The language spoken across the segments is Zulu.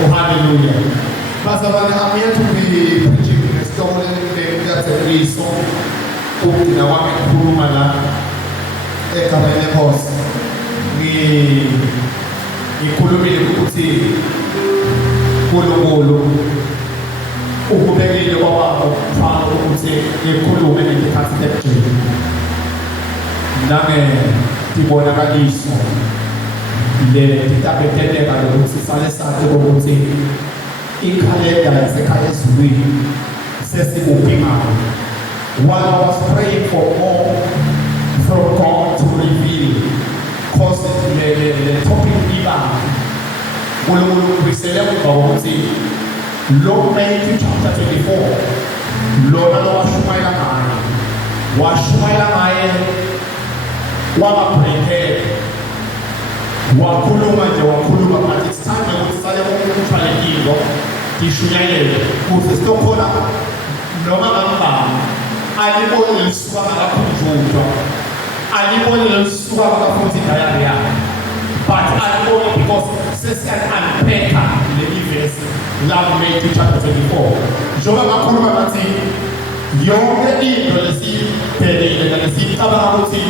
Oh, hallelujah. Pastor, I'm here to be preaching a story that's a reason to the one who man ekamene boss. Ngikhulumile ukuthi kulungolo ukubekile kwabo mfana ukuthi ngikhulume ngekhathi lekujeni. Nami ngibonakaliswa le ngitabeteleka ukuthi sale sakhe ukuthi ikhalenda yasekhaya ezulwini sesikuphi ngayo. While I was praying for more from God to reveal cause the topic ibanga uNkulunkulu ubisele emva ukuthi lo Matthew chapter 24 lona washumayela ngaye wabaprekele wakhuluma but it's time ukuthi sale umthwalekile dishunyayele kuze sitokhona noma ngambani alibone lisuka kakhulu alibone lisuka kakhulu diary yakhe but alibone because sesiyanipeka le verse la Matthew chapter 24 njengoba ngakhuluma bathi yonke into lesibhekile lesicabanga ukuthi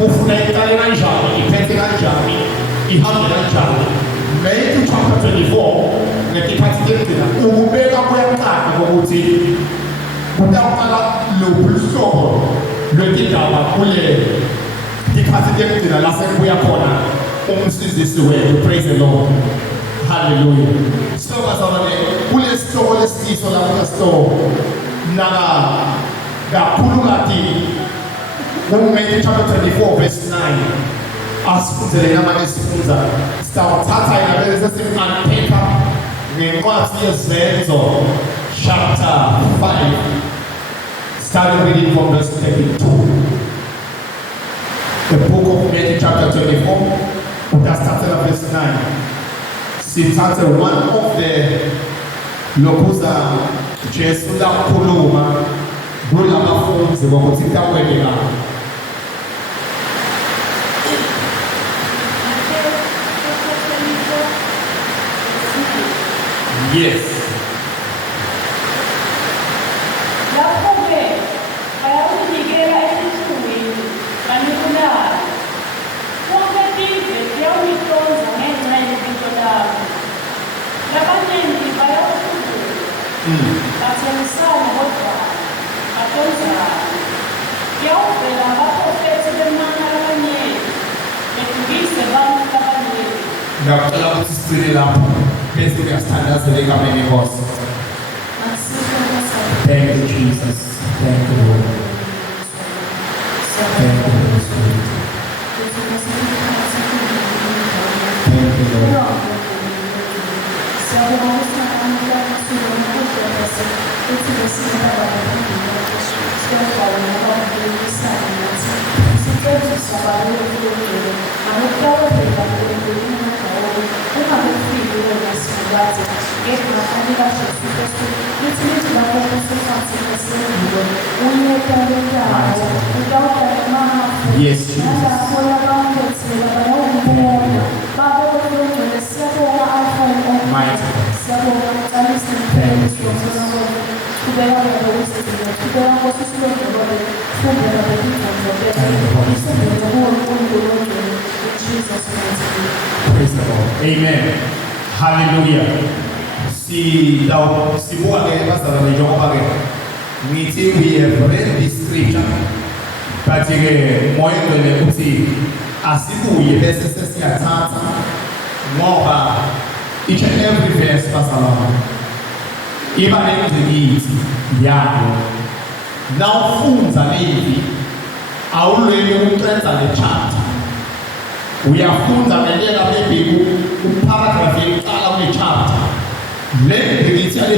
ufuna iqale kanjani iphethe kanjani ihambe kanjani. Matthew chapter 24 ngekhathi lekugcina ukubeka kuyaqala ukuthi kutaqala lobuhlobo lwendaba kule ikhathi lekugcina la sekuya khona umsizisi wethu. Praise the Lord. Hallelujah. So bazalwane kule sihloko lesiso lapha store naka kakhulu Matthew chapter 24 verse 9 asifundzele namanje sifunza sithatha ingabele sesimanteka ngencwadi yezenzo chapter 5 starting reading from verse 32. The book of Matthew chapter 24 we started at verse 9. Sithathe one of the lokuza Jesu la khuluma kulabafundi bokuthi kakwelibandla. Yes. Ngapela ukuthi sicile lapho bese kuyasithandaza lekameni Nkosi. Thank you Jesus. Thank you Lord. Thank you Holy Spirit. Thank you Lord. Yes, Jesus. Praise the Lord. Amen. Hallelujah. We have read this scripture, but each and every verse even in now funza levi awulwele the chapter uyafunza ngendlela maybe paragraph eqala kule chapter le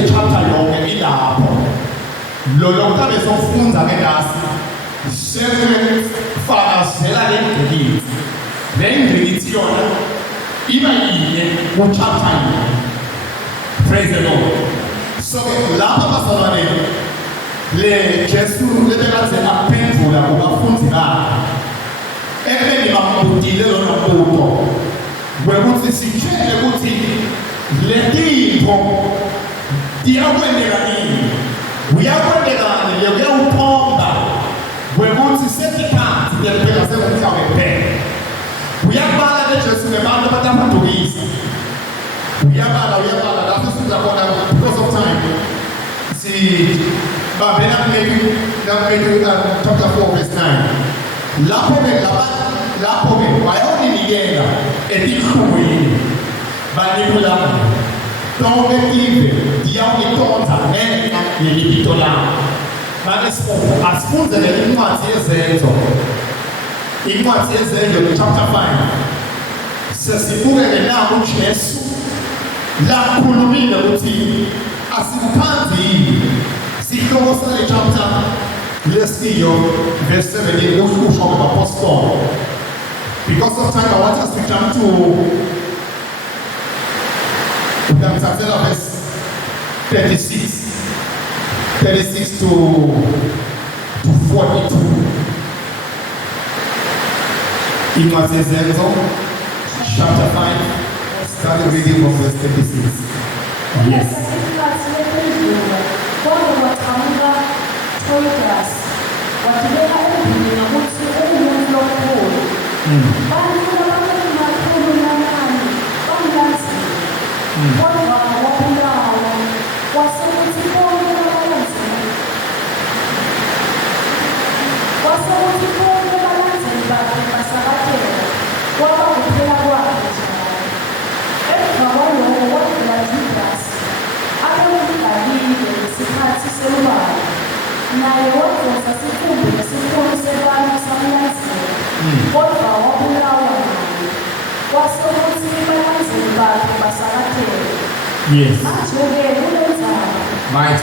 chapter yonke ilapho lo kabe sofunza ngedasi sefakazela le ngqikithi yona iba yinye ku chapter yinye. Praise the Lord. So lapha bazalwane le Jesu lebekaze aphendula kubafundi bakhe ekubeni bambudile lona mbuzo wekuthi sitshele ukuthi le Tipo, diyakwendekani, uyakwendekani, uyawuphomba, wekuthi sesikhathi ngempela sekumhlaba kuphela. Uyabala leJesu ngebantu abatamdukisa. Uyabala lapho sizabona because of time. Babena chapter 4 verse 9. Lapho ke wayonikela etikhuwini banibulana. Tonke tive diyawulitonza ngenxa yelibito labo. Manje asifunde incwadi yezenzo. Incwadi yezenzo chapter 5. Sesibukele na uJesu lakhulumile ukuthi asikuphansi sihloko sale chapter lesiyo verse 7 Nekuhlushwa kwabapostoli. Because of time I want us to jump to Kucindzetelwa verse 36 to 42. Incwadi yezenzo chapter 5, start reading from verse 36. Yes. Yes. Might.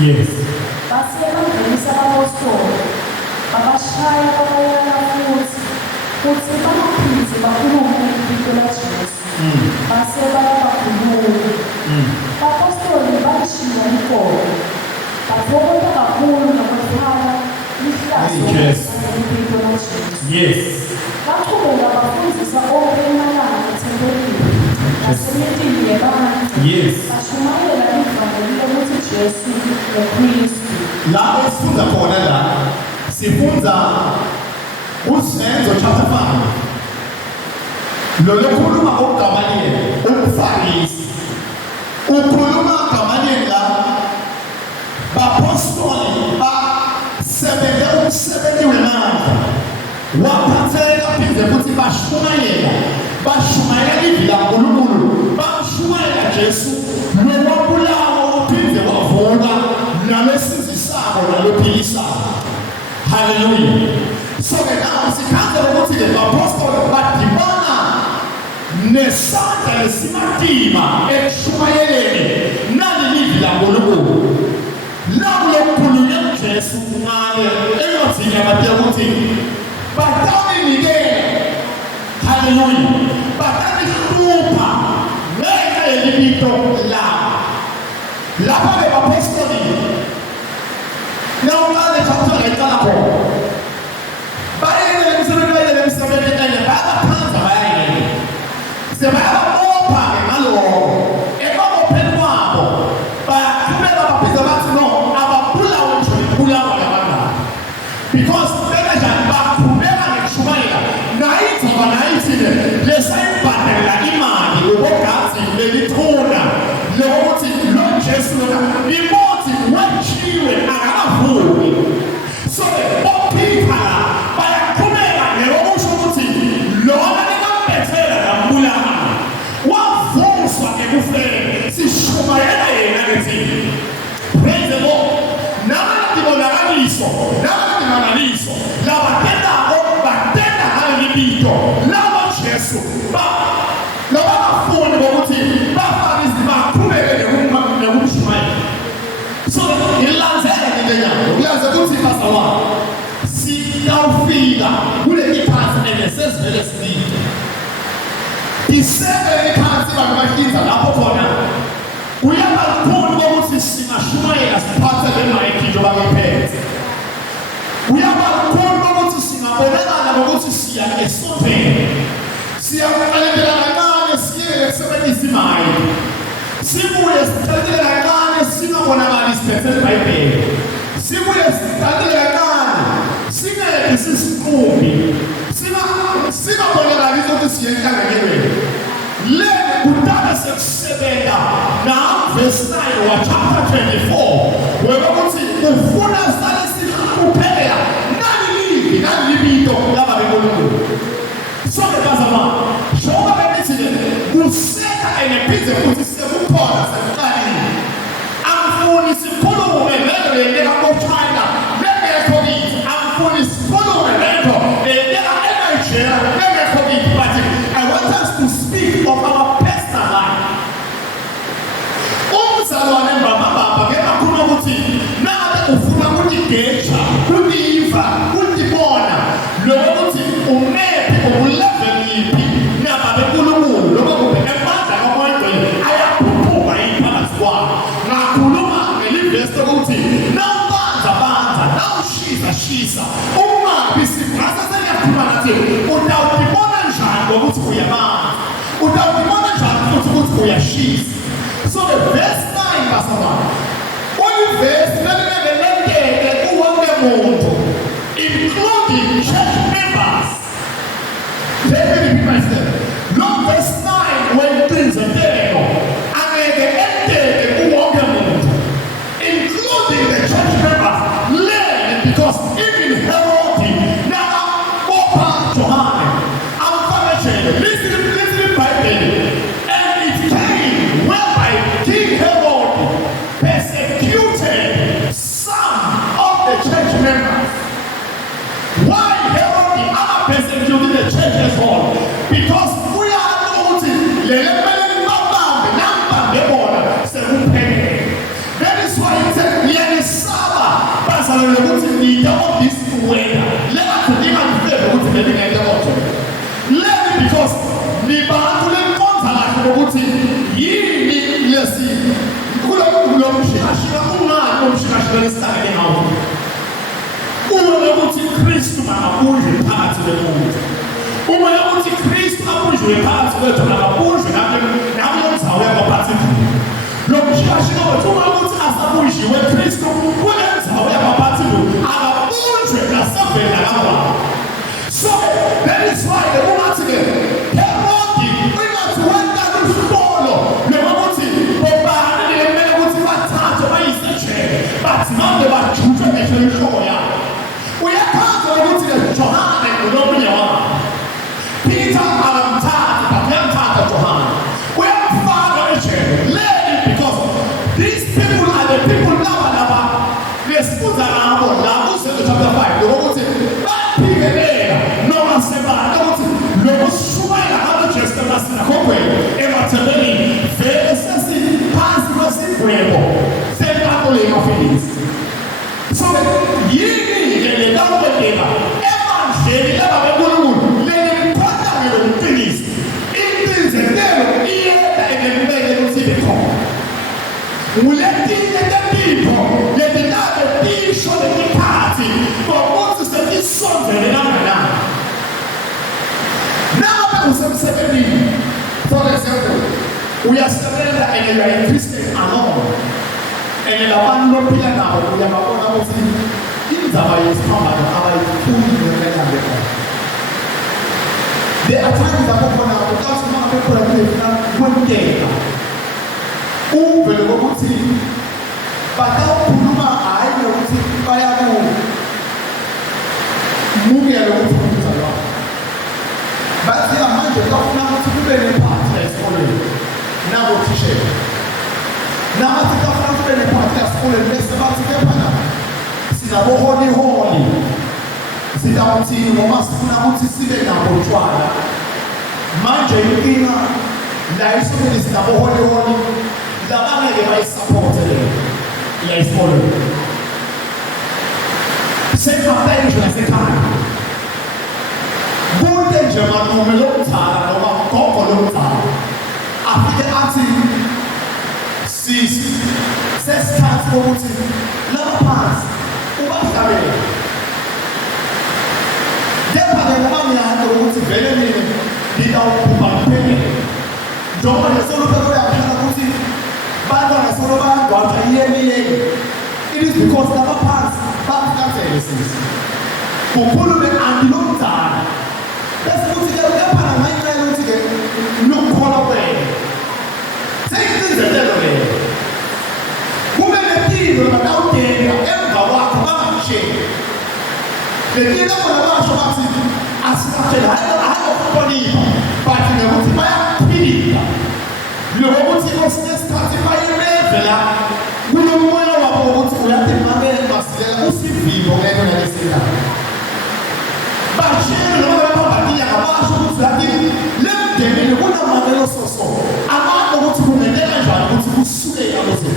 Yes. Yes. Yes. Yes. La sifunza khona la sifunza usenzo chapter 5 lo lokhuluma ngoGamalieli umfarisi ukhuluma Gamalieli la bapostoli basebenze umsebenzi wemandla waphatheka phinde futhi bashumayela ilizwi laNkulunkulu bashumayela Jesu nowabulawo uphinde wavuka nalesizisako nalophilisayo. Hallelujah. So ke now sikhangela ukuthi le bapostoli badibana nesandla esimatima ekushumayeleni nalilizwi laNkulunkulu. Nakulokukhulunywa uJesu ngaye eyothini abathe ukuthi batanikele. Hallelujah. Batanihlupa ngenxa yelibito labo. Lapha bebapostoli nawungale chapter eqala khona bayele emsebenzini kanye bayaphanza bayele sebayabopha ngaloko emabopheni kwabo bayaqhubeka baphinde bathi no ababulawe nje ibulawa labantwana because benajani baqhubeka ngekushumayela nayithi lesayibhadela imali ngogazi lelithuna lokuthi lo Jesu lona imothi wachiwe akavuki. So bophipha bayaqhubeka nelokusho ukuthi lona likambethela lambulala wavuswa ekufeni sishumayela yena ngethi praise the Lord. Nabadibonakaliso labatenda hayo libito laba Jesu bazalwane siyawufika kule ikhansi enesesivele sinike isebe ikhansi abantu bahlinza lapho khona uyaba lukhulu ukuthi singashumayela siphathe le mic njengoba ngiphethe uyaba lukhulu ukuthi singabonakala ngokuthi siya esontweni siyakuqalela kancane siyeke kusebenzisa imali sibuye sithathele kancane singabonakali siphethe iBhayibheli sibuye sithathele kancane singeke sisiqumbi singabonakali ukuthi siye enhlanganweni le kudala sekusebenza na verse 9 wa chapter 24 wekuthi ufuna sale sikuphela nani libito laba benkulunkulu so ke bazalwane shoba benithi kuseka enephize ukuthi sekuphona sekuqalile angifuni sikhulume lento leyela ko-China bengekho kithi angifuni sikhulume lento leyela eNigeria bengekho kithi but I want us to speak of our personal life umzalwane mbababa ngebakhuluma ukuthi nabe ufuna ukudigeja kudiva kudibona lokuthi umephi ukulevel yiphi naba benkulunkulu lokho kube emandla kamoyedweni ayaphuphuka iphakathi kwabo ngakhuluma ngelivesi ukuthi nawubanza nawushisa ungabi sibrasa seniyakhuluma nathi utawudibona njani ngokuthi uyabanza utawudibona njani futhi ukuthi uyashisa so the verse 9 bazalwane ulivesi leleleleleke kuwonke muntu including church members. Let me repeat myself. Look verse 9 when Kucindzetelwa including the church members learn because even Herod now open John listen Bible and it came whereby King Herod persecuted some of the church members. Why Herod the other persecuted the church as well? Because we are not that is why he said we are the Sabbath. That's why we need all this weather. Let us even fail what we living in the water. Let it because we are to live on the ye yes Kristu makapunjwe phakathi kwemuntu uma ukuthi Kristu apunjwe phakathi kwethu nakapunjwe nakulomzawo yabaphathi lokushashika wethu uma ukuthi asapunjiwe Kristu kulemzawo yabaphathi akapunjwe nasavela kawa so that is why the woman today Herod unathi wenda kusikolo nokuthi bobani lemele ukuthi bathathe bayisejele but manje bajuthe ngenhloko yabo uyakwazi ukuthi Johane unomnye wabo Peter alamthatha bakuyamthatha Johane uyamfaka ejele lady because these people are the people laba lesifuza nabo lapho chapter 5 ukuthi baphikeleka noma sebani ukuthi lokushumayela amaJesu nasinakhopweni emathebeni vele sesiphansi kwesigwebo senkatolika ofisi so yini le kaubeka evangelii laba benkulunkulu leliphotangelo umqiniso Kucindzetelwa iyeda enempele ukuthi ibe khona uletinye tempipho letinade tisho letikhathi ngokuthi setisondele kanganani nabe usemsebenzini for example uyasebenza and you are a Christian alone and labantu lophila nabo uyababona ukuthi indaba yesiphambano abayifuni ngenkandle the attack zakhona ukuthi uma bekhona kwenteka uvele ukuthi batawukhuluma hayi nokuthi bayamukela ukuthi umzalwane bathi manje bafuna ukuthi kube nephathi esikoleni nabotishela nabathi bafuna kube nephathi esikoleni bese bathi kephana sinaboholi sidawuthini ngoba sifuna ukuthi sibe nabo utshwala manje inkinga la isobeni sinaboholi labangeke bayisupporte leyo iyayifollow Sekapela nje nasekhaya. Kude nje malume lomthana noma gogo lomthana. Afike athi sisi sesikhathi ukuthi lapha phansi ubahlabele. Kepha-ke ngoba ngiyakho ukuthi vele mina ngidawuphupha kuphela. Njengoba nesoluphelo uyakhala ukuthi bantwana solo bayangwapha iyeliyeni. It is because lapha phansi bakukathele sisi. Kukhulume angilomdala. Bese kuthi-ke kepha nangayicela ukuthi-ke lokukholwa kwena. Sekucindzetelwa leyo. Kube nempilo batawudinga emva kwakho bangamsheli. Lekile bona basho bathi asithathele hayi ukuhlonipha bathi nokuthi bayaphila. Lokho ukuthi kwesinye isikhathi bayemevela kulo moya wabo ukuthi uyadimamela basilela usivivo ngeke nalesindawo. Bashele noma baphambanile ngabasho ukuthi lakini lemndenini kunamabelo soso. Abantu ukuthi kungeneka njani ukuthi kusuke yakuze.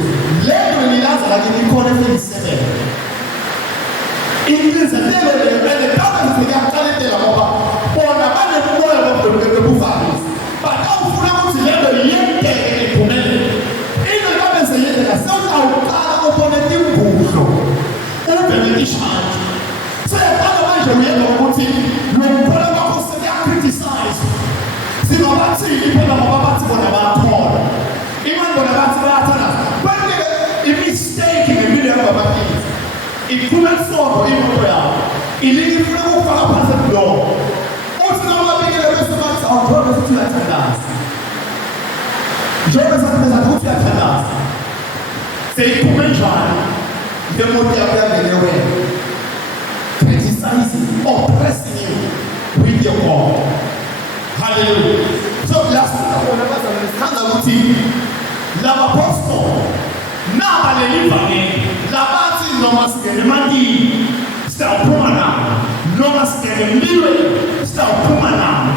Leyo nilaza lakini ikhona efeyisebenza. Incinzetelwa leyo kama ziyaqaletela ngoba bona banemoya wobuvamisi. Bakawufuna ukuthi leyo yenteke iphumelele. Into kama seyenzeka sewuqala ubone imbuhlo. Ube nekishanje. Seyaqala manje uyenza ukuthi lokuphola kwakho sekuya-criticize. Singabathini phela ngoba bathi bona bayakhona. Imani bona bathi bayathanda. Kwenye i-mistake ngempilo yababakithi. Ikhula songo imoto yawo. Ilifuna ukufaka phansi eblogo. Uthi noma babikele bese bathi awuthole futhi uyathandaza. Njengoba sathi ukuthi uyathandaza. Seyiphume njani ngemoto yakho yangene wena. Criticizing, oppressing you with your God. Hallelujah. So last time ukuthi labapostoli nabalelivangeli labathi noma singene emantini sitawuphuma nabo, noma singene emlilweni sitawuphuma nabo,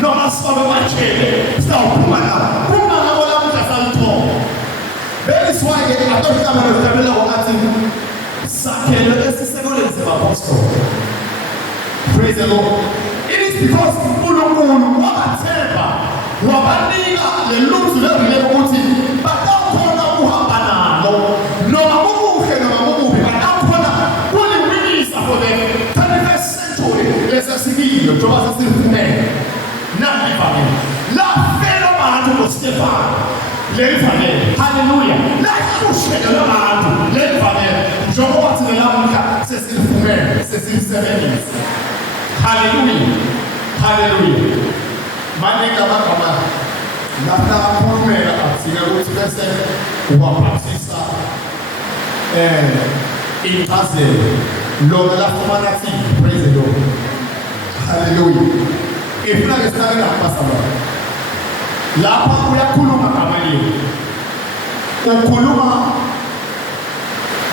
noma sifabe emajele sitawuphuma nabo. Phuma nabo lapho salithola. That is why atokikabelela wathi sakhele esisekoleni sebapostoli. Praise the Lord. It is because uNkulunkulu wabathemba wabanika leluzwi levile ukuthi batawukhona ukuhamba nalo noma kukuhle noma kukubi batawukhona kuliwinisa for the 21st century lesesikile njengoba sesifumene nalivangeli lafela abantu ngoStefano lelivangeli. Haleluya. Lakhlushwa labantu lelivangeli njengoba thina lamuhla sesilifumene sesilisebenzisa. Hallelujah. Hallelujah. Maningi amagama lapha akhulumela athina ukuthi bese ubaphathisa incazelo lona lafumana thina. Praise the Lord. Hallelujah. Ifuna ke sinake ngapasaba. Lapha uyakhuluma ngamalini. Ukhuluma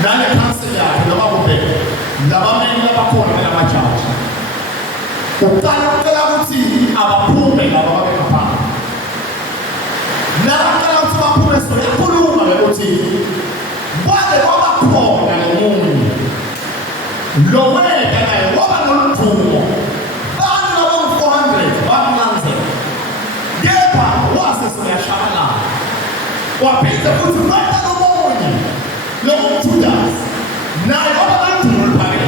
nale council yakhe noma kubheka labameni labakhona namajaji. Uqala ukuthi abaphume laba babengapha. Nabaqala ukuthi baphume so yakhuluma ukuthi bade kwabakhona nomunye. Lo wena naye waba noluthumo. Abantu labo 400 bamlanzela. Kepha wase soyashala. Waphinda futhi manje nomunye. Lo Judas naye waba noluthumo phakele.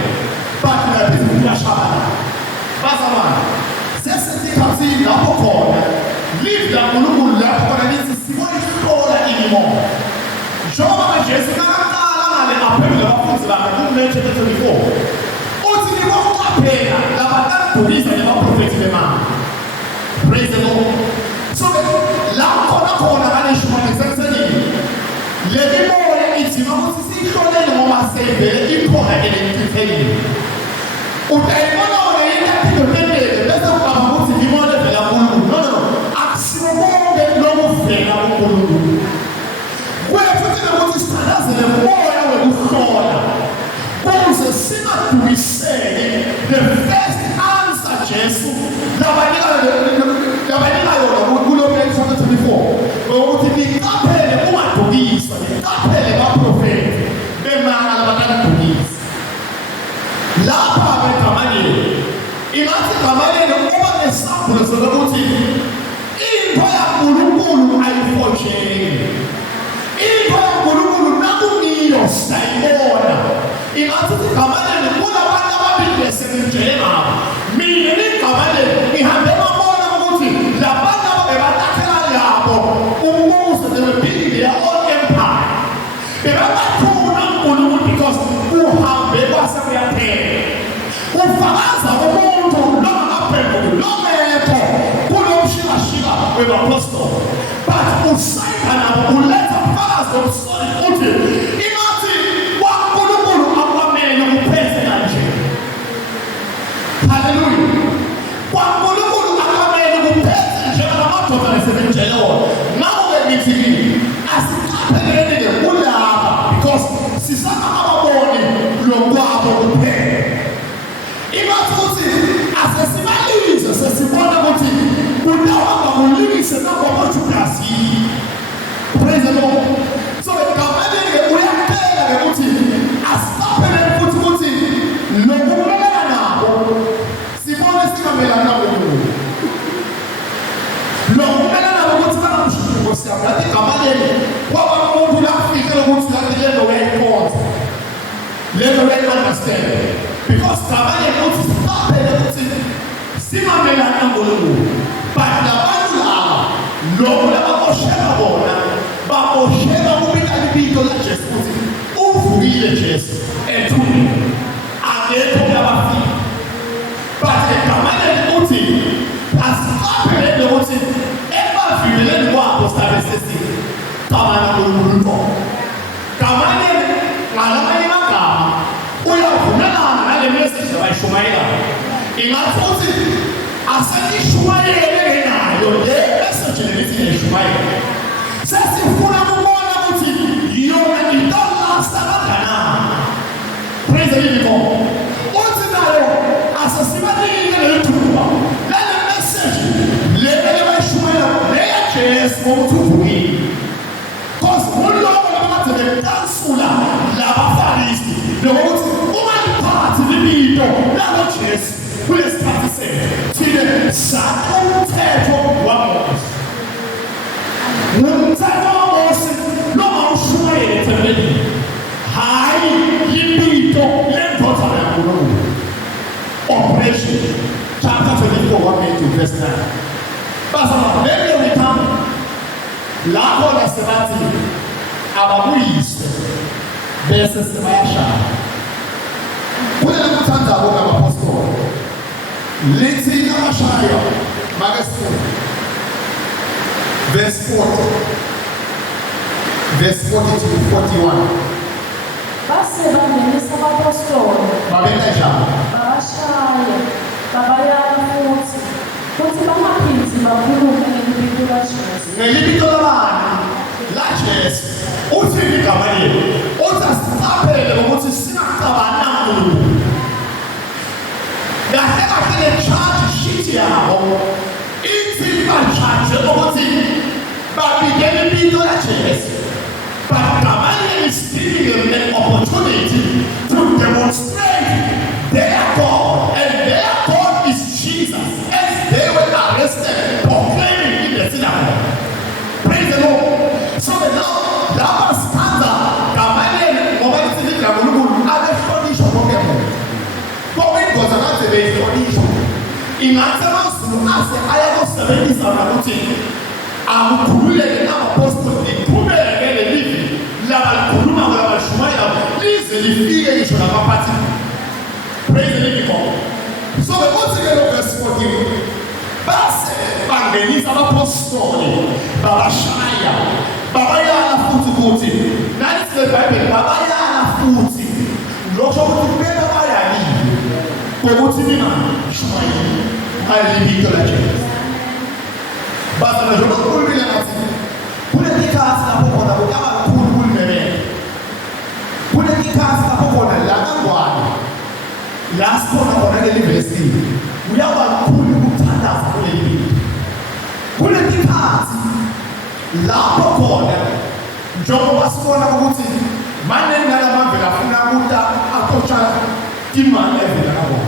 Bathi naye uyashala. Bazamana sesikhathini lapho khona livda uNkulunkulu lapho khona lithi sibona ihlola ilimo. Njengoba manje sikaqala ngale aphela abafundi bakhe kuMatthew 24. Uthi nibokuqaphela labatandukisa nabaprofethi bemali. Praise the Lord. So lapho khona ngale shuma ngesekuseni leli moya ithi ukuthi sihlolele ngoba sevele ikhona elentithekile. Utayibona bese ubaba ukuthi ngibone vela uNkulunkulu. No. Akusibonke lokuvela uNkulunkulu. Kwethu thina ukuthi sithandazele umoya wokuhlola. Kuze singadukiseki the first answer Jesu labanika yona kulo Matthew 24. Ukuthi niqaphele ungadukiswa, niqaphele baprofethi bemanga labatandukisa. La ingathuthi gamaleni kunabantu ababili besebenjela mina nigamaleni ngihambe babona ukuthi labantu ababebatakhela yabo umuzi they were building their own empire bebathuna uNkulunkulu because uhambe kwaseyaphela ufakaza umuntu noma aphendule lometho kulomshikashika webapostoli but usayina nabo uletha fakazi omsoli uthi ingathi kwaNkulunkulu akwamele kuphethe kanje haleluya kwaNkulunkulu akwamele kuphethe njengamadoda asebenjela nawe ngithi asiqaphelele kulaba because sisaka ababone lokwabo kuphela ibathuthi asesibalize sesibona ukuthi uNdawanga ulungise nakwamaJudas praise the Lord so gamaleni uyaqela ukuthi asiphelele ukuthi lokumelana nabo sibone singamelana nabo lokumelana nabo ukuthi bangamshukumo siyabona gamaleni kwaba umuntu lafikela ukuthi lelo wayikhoza lelo understand because gamaleni uthi siphelele ukuthi singamelana ngoNkulunkulu but labantu laba lokho lababoshela bona baboshela ukubika ibito laJesu ukuthi uvukile Jesu ethuneni akekho labafika but gamaleni uthi asiphelele ukuthi ebavikeleni kwabo sabe sesithi kamana ngoNkulunkulu gamaleni ngalamanye amagama uyavumelana nale message abayishumayela ingathuthi asenishumayele nayo le message lethi yishumayela sesifuna ukubona ukuthi yona idolasta kangakanani praise the living God uthi nayo asesibalile lethuba lale message le bayishumayela leyaJesu ngokuvukile because uloko labathe bekansula labafarisi lokuthi uma liphathi libito laJesu kulesikhathi thina sakho umthetho waMose umthetho waMose noma ushumayele thembeni hayi libito lendoda yaNkulunkulu operation chapter 24 verse 9 basa lelo lithambo lapho lasebathi ababuyise bese sebayashaya kulelo kuthanda bonke abapostoli lithi abashaya make sifunda verse 40 to 41 base bangenisa abapostoli babenza njani babashaya babayala futhi bangaphinzi bakhulume ngelibito laJesu ngelibito laJesu uthi igamaleni uthi asiqaphele ukuthi singacabana uNkulunkulu kahle le charge sheet yabo ithi ba-charge ukuthi babikele ibito laJesu but gamaleni is giving them an opportunity to demonstrate their God and their God is Jesus as they were arrested proclaiming in the synagogue praise the Lord so now laba sithandwa gamaleni ngoba lithi kaNkulunkulu abehlonishwa bonke muntu konke indoda kade beyihlonishwa ingathi amazulu ase ayakosebenzisa ukuthi akukhululeke n'abapostoli liqhubeke lelivi labalikhuluma labalishumayela lize lifike ngisho labaphathi praise the living God so bekuthi-ke lo verse 14 base bangenisa abapostoli babashaya babayala futhi ukuthi nalithi leBhayibheli babayala futhi lokho ukuthi kumele bayalile kokuthi ningashumayeli alibito laJesu basa njengoba kukhulumile ngathi kunetikhasi lapho khona kutaba kakhulu kulimemele kunetikhasi lapho khona la kangwane la sikhona khona elivesini uyaba kakhulu ukuthandaza kuleli bintu kunetikhasi lapho khona njengoba sibona ukuthi manje ngalamavela afuna ukuthi aqotsha imali evela ngabo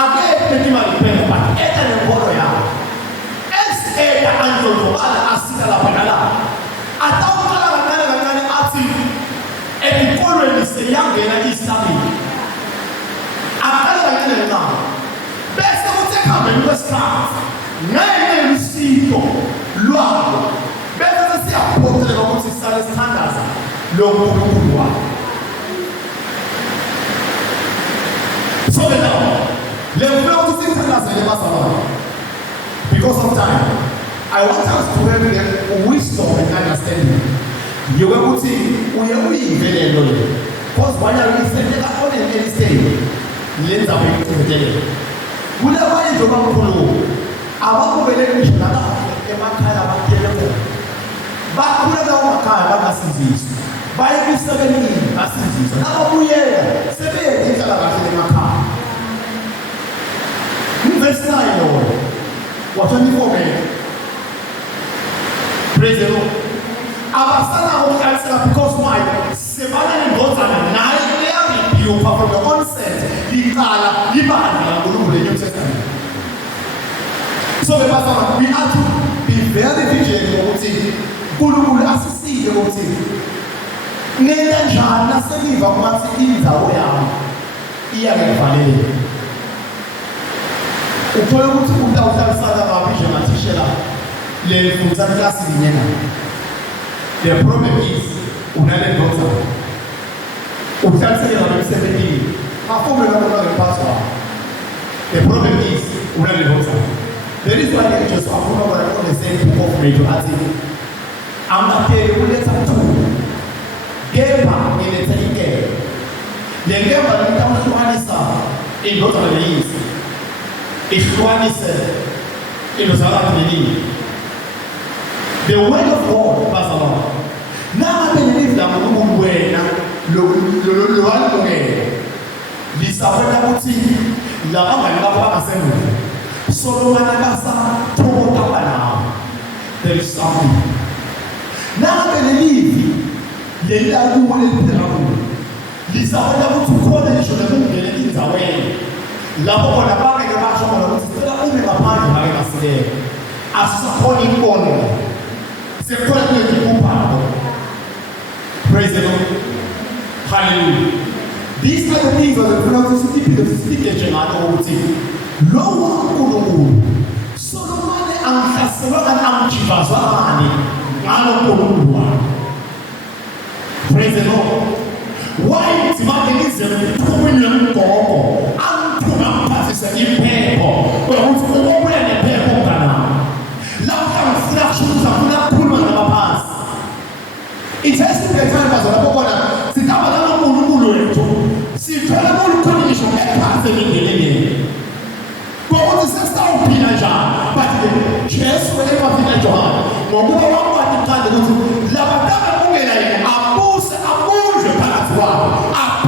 akekho imali phela but ethe nembono yakho eya andlondlobala asika lapha nalapha atawuqala kancane athi ezikolweni seyangena islamini kwesikhathi ngenxa yesiko lwabo bese siyaphoqeleka ukuthi sisale sithandaza lo nkulunkulu wabo. So now, let's go to sithandaze bazalwane. Because of time, I want us to have the wisdom and understanding. You will put in, we are very loyal. Because when you are sending out on any stage, let's have it to the day. We are going to go to the I want to believe in the Makaya Makaya. But we are not Makaya Massins. By this 17 Massins. Now we are 7 in Makaya. Verse 9, Lord. What 24 minutes? Praise the Lord. Abasana of answer because my Sevana and God's and 9 years you from the onset, the Kala, the New Testament. So we have to be very vigilant about it. Gulu assist about it. Nenda jana seliva masikiliza wewe. Iya ngefanyeni. Uthola ukuthi utawusala babisha matishela le mfuza klasi linyena. The problem is unale ndoto. Utatsela na 17. Hapo mwana mwana paswa. The problem is unale ndoto. There is why I just on the same book of Major Ati. I'm not here to let them do. Gemba in the Tenike. The Gemba in the Mkhwanazi in North America. It's Mkhwanazi in the The word of God pass along. Now I believe that we will wear le one L'Israël la va Solomon there is something. Now I believe the Lord will be L'Israël to call the children in the way. La Bola Baba and the only Papa as supporting honor. C'est quoi le pardon? Praise the Lord. Hallelujah. These are the things of the philosophy of the speaker Lower Kulu. Solomon and Casero and Amchivazani. Praise the Lord. Why is evangelism doing go? I'm to my passes in paper. But who's over in the paper now? Love flashes of that pullman of a pass. It has to be a time as a Pokona. Sit down and Mulu. See, terrible condition and passing in the lady. But what is the style of Pinaja? But the chest wherever Pinaja. Mogu one time to Lavada Mugela, a boost, a boost, a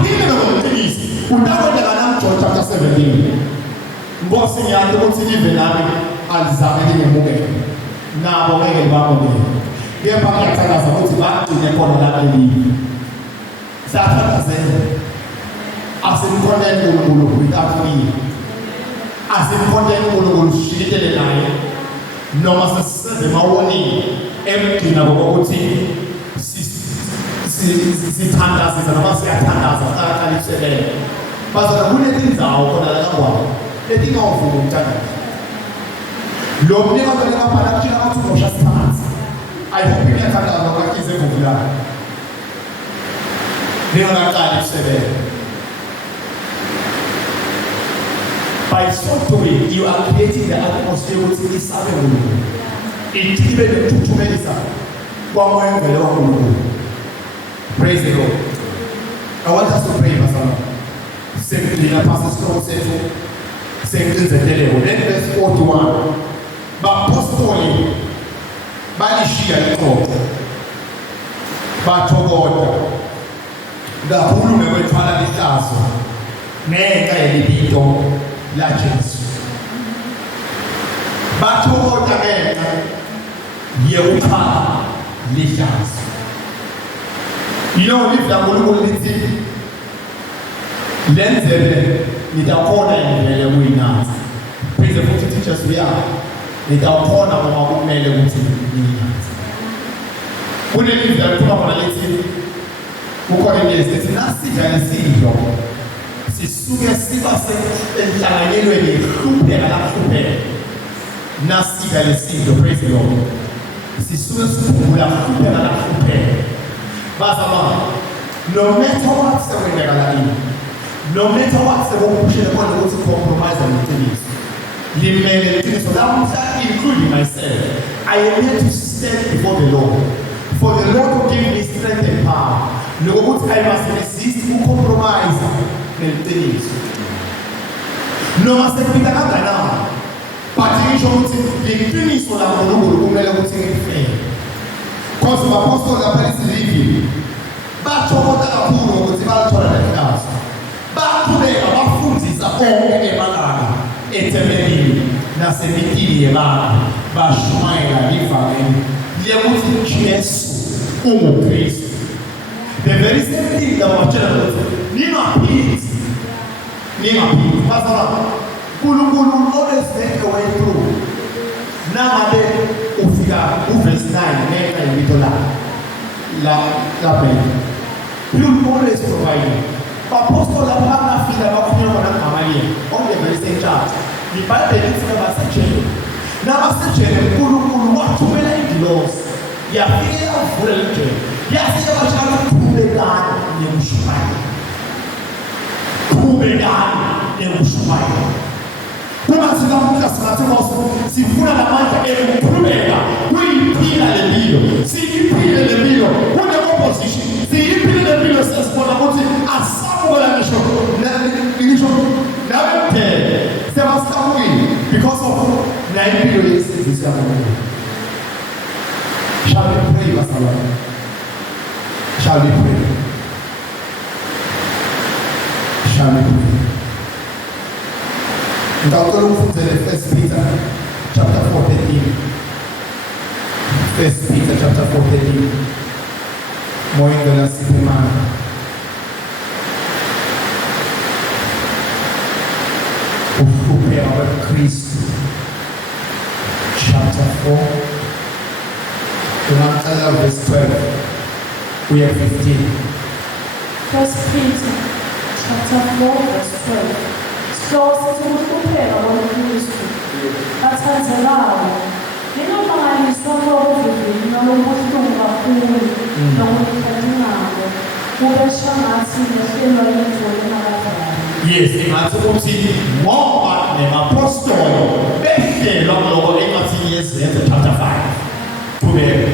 pinnacle things. Who never did an John chapter 17. Bossing and the Motini Venami and Zabini Mugel. Now, Mugel Bambi. Dear Papa, tell us about back to the Corona. Zata said, as in condemned Mulu without me. As in condemned Mulu, she did a line. No master the Mawani, empty Naboti. Tandas is a master Tandas, but the good things are on another one. They think of Mutana. Lord never got a production out to Mosha stars. I hope you can have a kiss of Mula. They are not like said. By so doing, you are creating the atmosphere which is serving. It even too many one way. Praise the Lord. I want us to pray, Pastor. Simply, the pastor's call said, Kucindzetelwa. Then verse 41. But apostoli, by Ishia taught, but to God, the Hulu never tried this answer. Nega edito la Jesus. But to God again, Yehuta Lishas. You know, if the Hulu will Lenzebe, nitakuona mbele wina. Praise the Lord, teachers we are. Nitakuona mwa mbele wina. Wouldn't leave the probability. Uko ni yes, nasi janisio. Si suge siba se entanganyelo ni kupe na kupe. nasika lesizo, praise the Lord. Sisuke siphumula kuphela la kuphela. Bazalwane, no matter what sekwenzeka la ini, no matter what sekuphushele khona ukuthi compromise ngeqiniso. Limele iqiniso lamuhla, including myself. I am here to stand before the Lord. For the Lord to give me strength and power. Nokuthi I must resist ucompromise ngeqiniso. Noma sekupita kangakanani, but ngisho ukuthi iqiniso laNkulunkulu kumele ukuthi ngifele. Because abapostoli lapha esizivile bathokoza kakhulu ukuthi balithola lehlazo. Baqhubeka bafundisa konke emalanga ethembekile nasemitini yebantu bashumayela livangeli lekuthi Jesu unguKristu. The very same thing that was told, ningaphili. Bazalwane, uNkulunkulu always make a way through. Nangabe ufika uverse 9 ngenxa yibito la Bhayibheli. He will always provide. Apostle lapha afika bakhuluma ngona Gamaliel, on the very same chapter. IBhayibheli lithi abasejele. Nabasejele uNkulunkulu wathumela ingilosi. Yafika yavula ijele. Yafika bashaya ukuqhubekana nekushumayela. Uma singamuka singathi sifuna lamandla ekuqhubeka kuyiphila lempilo. Siyiphile lempilo kune opposition. Siyiphile lempilo sesibona ukuthi asabuka ngisho nawe kuphela sebasamukile because of la impilo yesizwe yabantu. Shall we pray, bazalwane? Shall we pray? Shall we pray? Ngicela ukufundele 1 Peter chapter 4:13. 1 Peter chapter 4:13. Moyo la simama. Ufupe wa Kristo. Chapter 4. Tunaanza verse 12. We are 15. 1 Peter chapter 4 verse 12. Sihlose ukuphela kwaKristu. Athandzelayo. Ningamangaliswa kokuvivina lokubuhlungu kakhulu nokukhathalelako. Kubesha ngathi nehlelwa yindlela emakadala. Yes, ingathi ukuthi ngoba nemapostoli behlelwa lokho engathi yezenze chapter 5. Kubele.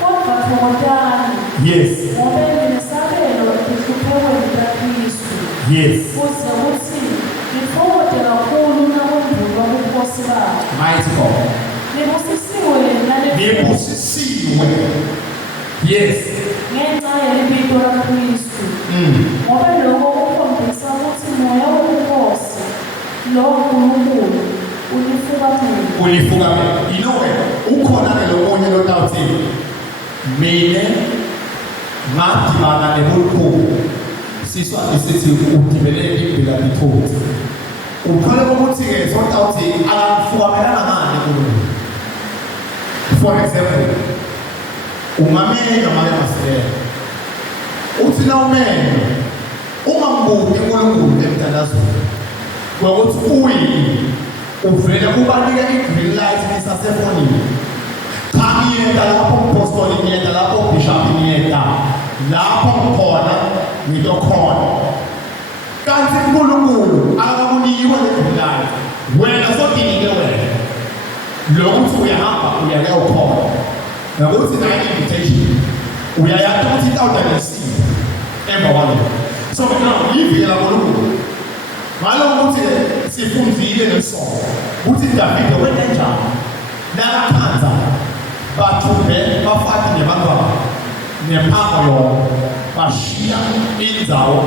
Kodwa thokotani. Yes. Ngoba nesabelo ekuhluphekweni kaKristu. Yes. Kuze kuthi nifowode kakhulu nakondlulwa kubukosi bakhe. Mighty God. Nebusisiwe. Yes. Ngenxa yelibito laKristu. Ngoba lokho kukhombisa ukuthi moya wobukhosi lo uNkulunkulu ulifuka. You know what? Ukhona nelomunye lotawuthi mina ngadibana nebukhulu. Siswa sithi udibele impilo yethu. Ukhona ukuthi ke sotawuthi akafukamelana ngani kulo. For example, umamela masele. Uthi na umelo ungambuki uNkulunkulu emthandazweni. Ngokuthi uvela kubanika i-green light nisasefonini. Cha ngiyenda lapho umpostoli ngiyenda lapho bishop ngiyenda lapho khona ngito khona. Kanti uNkulunkulu akakunikwa le-green light. Wena sodinile wena. Lokuthi uyahamba uyake ukhona. Nokuthi nayo invitation uyayatha ukuthi awudanisile emva kwalo. So now yivela uNkulunkulu. Malo ukuthi sifundile lesono. Uthi David wena njani? Nakakhanza bathumbe bafati nebantwana nephambo bashiya indzawo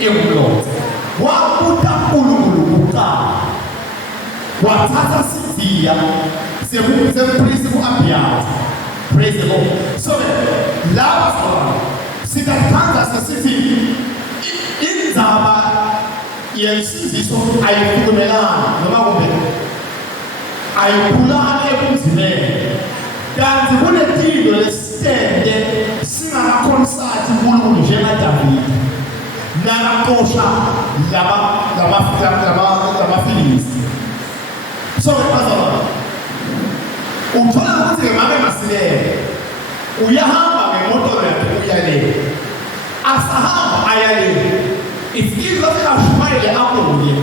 engulothe. Wabuta uNkulunkulu kuqala. Wathatha sidiya semprisi ku-Abiyata. Praise the Lord. So laba sikathanza sesithi indzaba yensiziso ayiphumelana noma kumbe ayiphulana ebunzimeni. Kanti kunetilo lesitende singakakhonsati uNkulunkulu njengaDavide nakaqosha lama Filisti. So bazalwane, uthola ukuthi ngeke masilele uyahamba ngemoto yakhe uyale asahamba ayale it's either ashmayele abuye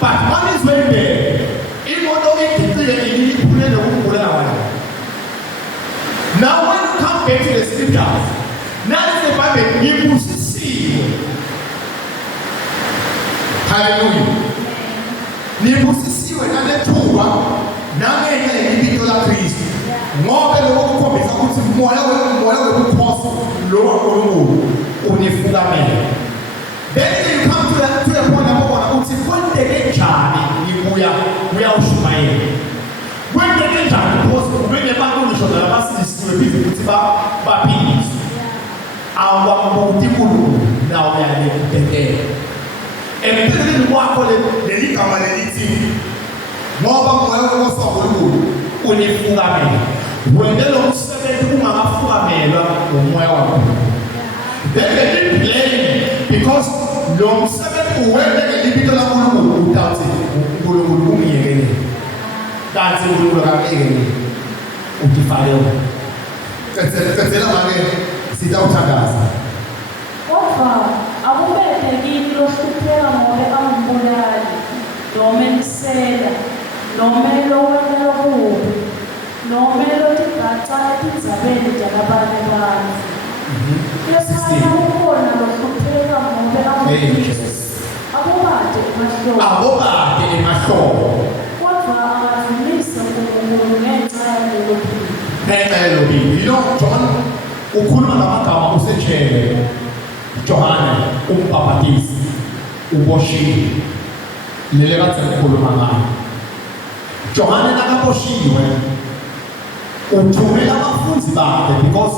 but one is when there imoto ikhithile iphulele ukubulala wena. Now when you come back to the scriptures now the Bible ngibusisiwe hallelujah ngibusisiwe nanethuba nangenye impilo laKristu ngoba lokho kukhombisa ukuthi moya webukhosi lo waNkulunkulu unifukamela. Then you come to the point lapho bona ukuthi kwenteke njani ngibuya uyawushumayela kwenteke njani because kumele abantu ngisho labasisiwe bize ukuthi baphilise awambuti kuNkulunkulu nawo uyalekubhekela empilweni kwakho leli gama lelithi ngoba moya wokuNkulunkulu unifukamela wena lo msebenzi ungakafukamelwa ngomoya wakho then they didn't blame because lo msebenzi uwele ngelibito laNkulunkulu utathi uNkulunkulu ungiyekele kanti uNkulunkulu akayekele utifaleyo katsela manje sitawuthakaza kodwa akubethe kini lohlupheka ngobe angibulali noma enisela noma elowela kubi noma elotigaca etindzabeni jalabanye bantfu yesana ukhona lohlupheka ngobe abobade emahlobo kodwa akadlulise uNkulunkulu ngenxa yalelo. John ukhuluma ngamagama usetshele Johane umbhapatisi uboshiwe lele kade ngikhuluma ngayo. Johane nakaboshiwe uthumela abafundi bakhe because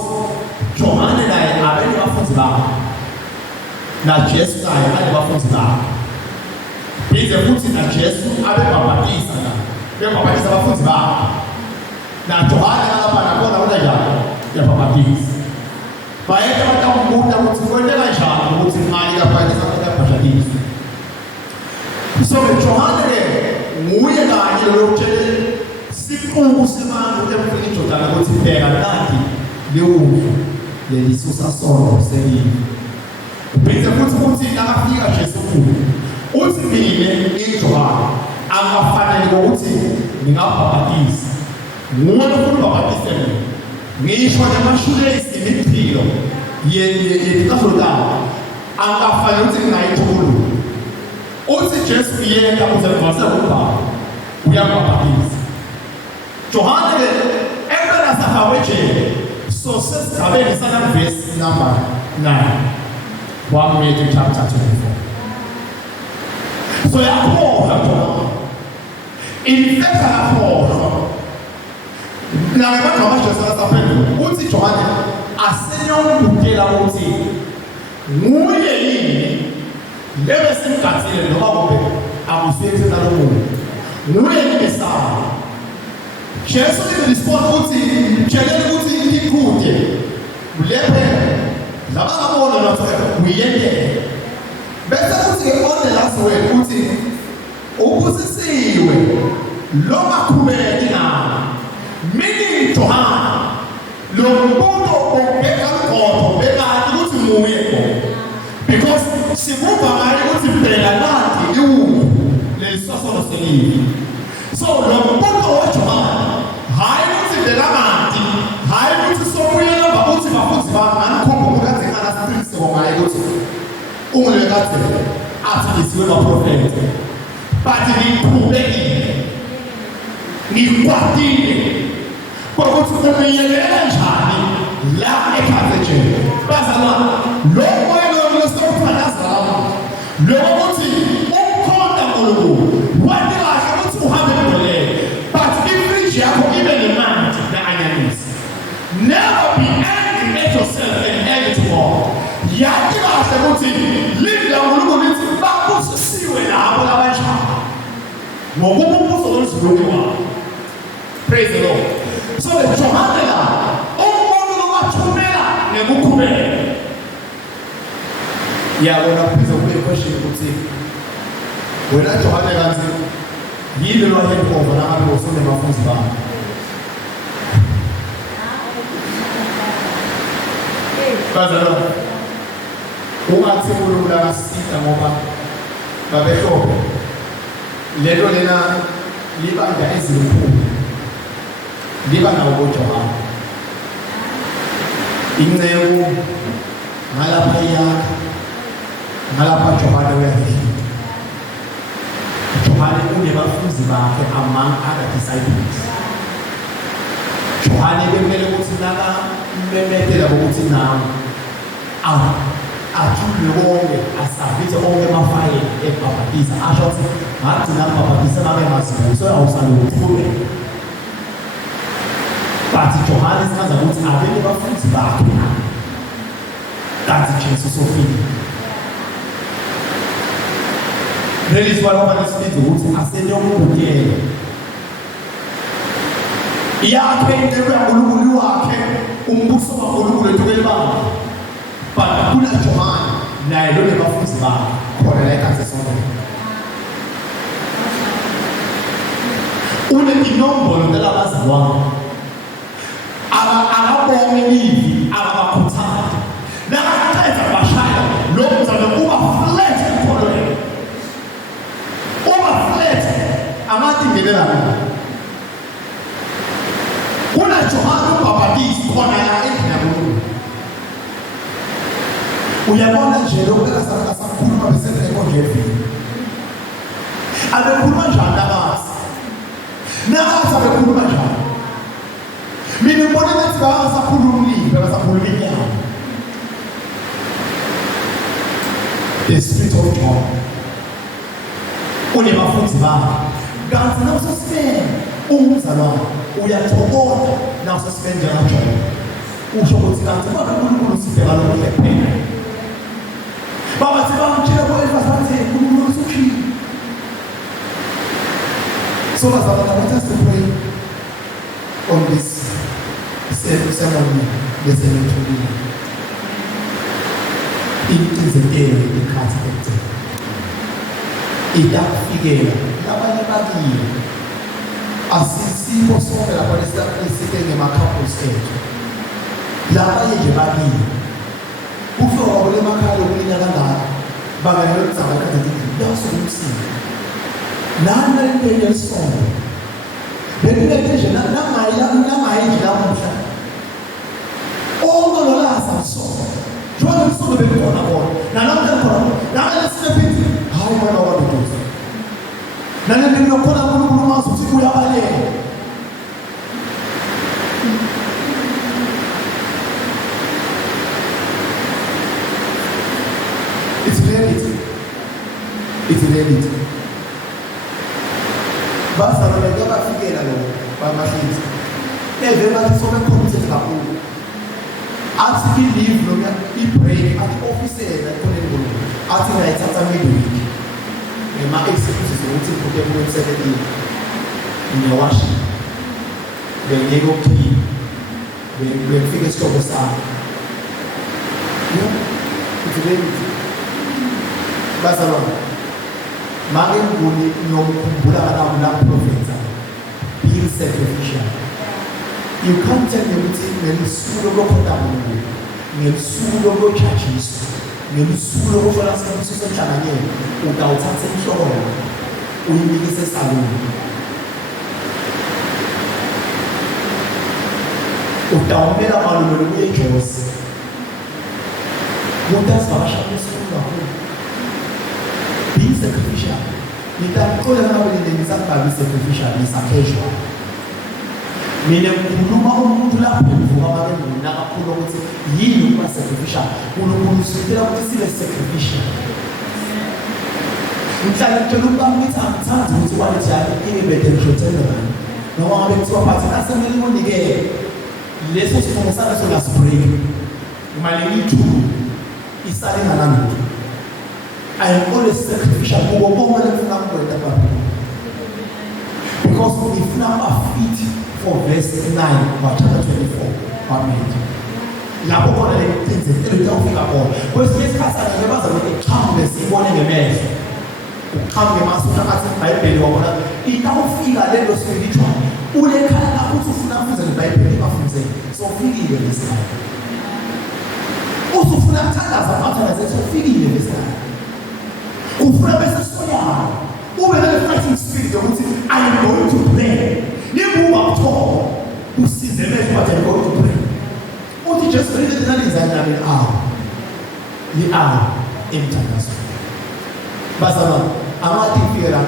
Johane naye abanye abafundi bakhe na Jesu naye abafundi bakhe bize futhi na Jesu abebhapatisa bebhapatisa abafundi bakhe na Johane nalapha bona unajalo yabhapatisa bayeke batambuta ukuthi kwendeka njani ukuthi imali kaphatisa ukubhapatisa. So Johane nguye kanye lokutshela siqubu semantu emfini Jordani ukuthi bheka kanti lewu lelisusa solo selini ubhize futhi nakafika Jesu uthi mina ngiJohane angafanele ukuthi ngingabhapatisa nguwe lokubhapatisa ngisho namashule esimpilo yekaZolwana angafanele ukuthi ngayithulu uthi Jesu yena uzemvasa ukubaba uyabhapatisa. Johane ebona sahaweje so sesabeni sana verse number 9 1 Matthew chapter 24 so yakhoza Johane in fact yakhoza na abantu abashesa saphendula uthi Johane asenyongudela ukuthi nguye yini lebe simgathile noma kumbe akusiyethi nalomuntu nguye ngesaba. Jesu respond ukuthi mtshelele ukuthi ikhude ulephe labangabona lapho uyende bese kuthi on the last word ukuthi ubusisiwe lo makhubeki na mini Johane lo muntu obheka kodwa beka ukuthi muye because sibuba ngayo ukuthi phela nathi lelisasolo selini so lo muntu waJohane hayi ukuthi belamanti hayi ukuthi sobuyela babuthi bafuthi banganikhomba ukuthi kana streets ngomaye ukuthi ungilekathe athi isiwe baprofeti bathi ngiqhubekile ngikwatile ukuthi umiyekela njani la ekhazejeni bazalwana lo moya lokufanazana lo ukuthi umkhonda uNkulunkulu wathi kahle ukuthi uhambe ngolele but ifridge yakho ibe nemanzi neanyanisi never be angry at yourself and angry to God yathi kahle ukuthi live la uNkulunkulu lithi babusisiwe labo labashaka ngokububuzo lozulukwa. Praise the Lord. So Johane la umuntu lowathumela nekukhubeka yabona kuphiza kule question ukuthi wena Johane kanti yini lo hand over nabantu osonde bafuzi bami bazalwane ungathi kulula kasita ngoba babehlobo lento lena libanda ezinkulu liba nawo boJohana inceku ngalapha yakhe ngalapha Johana uyafika Johana unebafuzi bakhe among other disciples Johana bemele ukuthi naka memethela ukuthi nawe ajule wonke asabithe onke amafayela ebhaptiza asho ukuthi ngathi nabhaptiza babe mazibuso awusaluthule bathi Johana sichaza ukuthi abele bafuzi bakhe kanti Jesu sofile leli swala abanesifizo ukuthi asenyombuyela yakhe into yaNkulunkulu wakhe umbuso kaNkulunkulu eTukwelibandla but kuna Johana naye lo nebafuzi bakhe khona la ekhaya sonke unenombolo delabazalwane ababonge livi abakhuthana nakaqeda bashaya lo mzalo kuba flat empolweni uba flat amatingelelana kuna Johana umbhaptizi khona la eNkulunkulu uyabona nje lokho asakhuluma bese ekonjevini abekhuluma njani nabasi abekhuluma njani mina ngibona ukuthi basakhuluma umlilo basakhuluma inyama the spirit of God unebafuzi bakhe kanti nawusosifene umzalwane uyathokoza nawusosifene njengaJohana usho ukuthi kanti ngoba uNkulunkulu sibheka lokho kuphela baba sibamtshela kwelibandla uNkulunkulu usukhile so bazalwane let us pray on this ceremony lesemethulini Kucindzetelwa ikhathi ekugcina itakufikela labanye bakile asisibo sonke lapha lesisike ngemacouples ethu labanye nje bakile kufika kwabo emakhaya okulinya kangaka bangayo ukudzaba kade ndawusokumsini nana into yesonto bengeke nje namayila namayenje lamuhla onke lolasa sonto jwale sonto bekhona khona nalapha khona nalapha sisepithi hayi mwana wabantu nale nto khona uNkulunkulu mazi ukuthi uyabalela it's reality bazalwane ngiyabafikela lo bamahlinzi bathi sobe committed kakhulu athi i-leave noma i-break athi officela khona engqondweni athi ngayithatha midweek ema-excuses ukuthi ngikuke kuwensekelile ngiyawashi bengeke ukuphila bengifika esitoko sami it's reality bazalwane make ngibone nomkhumbula kanawo la profeta being sacrificial you can't tell me ukuthi ngelisuku lokukhonza uNkulunkulu ngelisuku lokuchajiswa ngelisuku lokufuna sisemsuso enhlanganyelo utawuthatha inhloko uyinikise esaluni utawumela malungelo kuyeJosi utasivakasha kusuku kakhulu being sacrificial ngitamxola nabele ngisabhabi sacrificial casual mina ngikhuluma umuntu lapho uvuka abangena kakhulu ukuthi yini ukuba sacrificial uNkulunkulu usitela ukuthi sibe sacrificial mhlawumbe ngicela ukuthi angithathi ukuthi kwalithi yakhe ingibethe ngishothelwa noma ngabe kuthiwa phathi asemele unikele leso sifungo sami solasibreak imali ngiyithuku isale ngalando I am always sacrificial because if now a feet for verse 9 of chapter 24 amen lapho khona le Kucindzetelwa ufika khona kwesinye isikhathi njengoba echame sibone ngemehlo uqhambe masutha athi iBhayibheli wabona itawufika lelo spiritual ulekhaya lapho ufuna kuze iBhayibheli bafunze so ufikile lesikhathi ufikile besana ufuna bese soyana ube nale fighting spirit ukuthi I am going to pray nibuka kuthoma usize bese but I am going to pray uthi just read the nalizana nami ni emthandazo basana amathi ifika la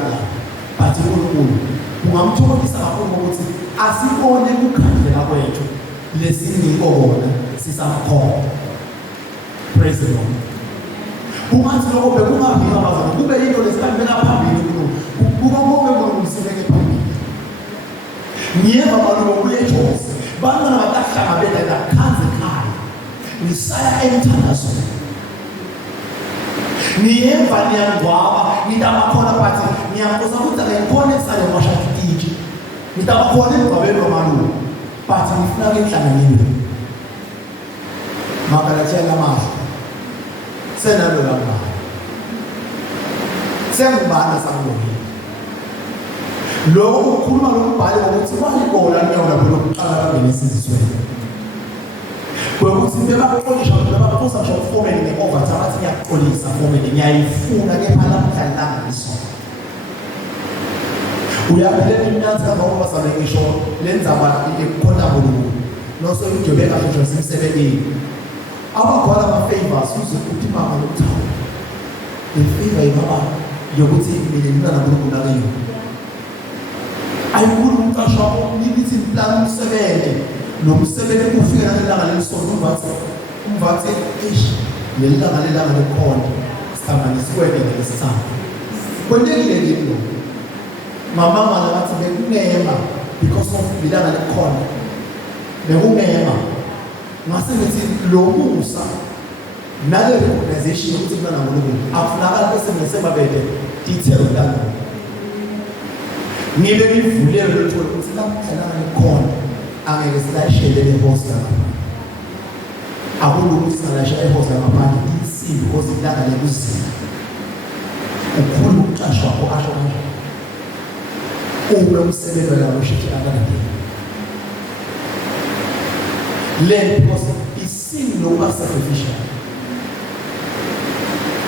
but uNkulunkulu ungamthokozisa kakhulu ukuthi asibone ukukhandlela kwethu lesiningona sisamkhona. Praise the Lord. Ungathi lokho bekungabi ngabazana kube into lesihambela phambili kuba konke ngokusibeke phambili. Niyeva abantu bokuyejoza bantwana bakahlangabela la khanze ekhaya nisaya emthandazweni. Niyeva niyangwaba nitabakhona bathi niyambuza ukuthi ayikhona esale ngwashakitiji nitabakhona emgwabeni wamalume bathi nifuna kenhlanganweni makalathela amahlo senalo lama sengubana sangoni lokho ukukhuluma lombhali ukuthi bayibona nyawula lokuqala ngesizweni kwekuthi bebaxolisha bebabuza nje ukufomela ngeover abathi ngiyaxolisa fomela ngiyayifuna kepha namhlanje ngiso uyaphelele iminyanzi kaZanele basale ngisho lenza abantu ekukhona kulo noso idobeka nje simsebenzini abakhona ama favors uzokuthi mama lokuthawa ifika ibaba yokuthi mina ngibana kuNkulunkulu akuyona ayikulu umqasho nithi plan umsebenzi nomsebenzi ufika ngelanga lelisonto umvathe lelanga lekhona sihlanganisiweke ngesithathu kwendekile ngilo mama mala bathi bekungema because of ilanga lekhona bekungema ngase ngithi lo musa nale recognition ukuthi mina ngoNkulunkulu afunakala bese ngesebabede detail lana nibe ngivulele lokho ukuthi namhlanje lekhona angeke silashele lehosa akulukuthi silasha ehosa ngaphandle isimo because ilanga lekuzini ukhulu umqasho wakho asho kanje ube umsebenzi walo shithi abanye le because isimo lokuba sacrificial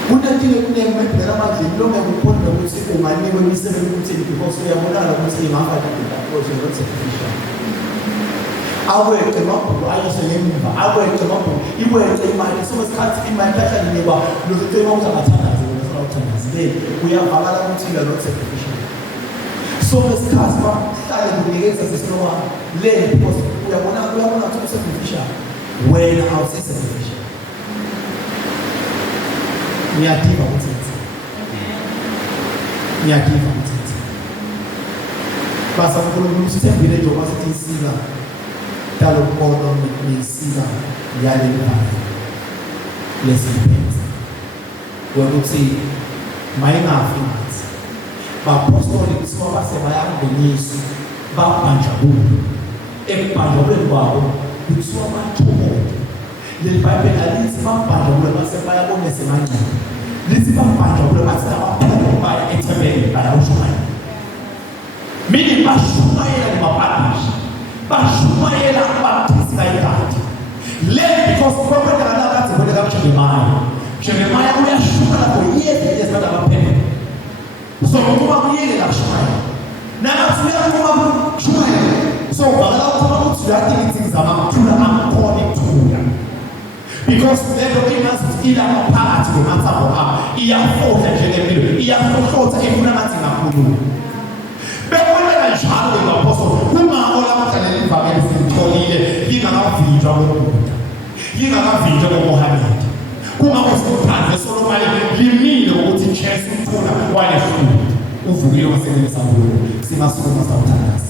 kunatile kunemedela manje lonke kukhona ukuthi unganiwe imisebenzi ukuthi because uyabonana ukuthi ingahamba because not sacrificial aweke mabhuku ayiselemva aweke mabhuku iweke imali sosikhathi imali kahlaniwa lokutema uzangathandaza uzawuthandaza uyavalala ukuthi la not sacrificial so lesikhathi bahlale kunikeza sesilowa le because uyabona ukuthi sacrificial wena awusacrificial niyadiva ukuthi basa kuNkulunkulu sithembile nje ukuthi isika dalo kono nisika yale mbali lesiphenza ukuthi mayingafi bapostoli kusiba sebayangeniso babanjabule ekubhanjabuleni kwabo kusiwa bathokoze le Bible alithi babanjabule base bayabonesa emangcwele lithi babanjabule base abaphuma ethebeni bayawushaya mini bashumayela nemabhadisha bashumayela abaphizi kayikade le because kwabona nakathi bona Jeremiah uyashuma lapho yeye abaphele so kuba kuyele la shumaya nakathi uyakuba shumaya so bakala ukuba uthi yathi zamathula amkhona ekuthula because leyo imazi ila phakathi komathabo iyafohla njengempilo iyafohlotha efuna ngathi ngakhulu bekona kanjalo ngaphoso kungahola abadala ivangeli sitholile lingakavinjwa ngokubuda lingakavinjwa ngoMohammed kungakusiphandle Solomon limile ukuthi Jesu uphula wale futhi uvukile wasebenzisa ngoku simasukuma sawuthandaza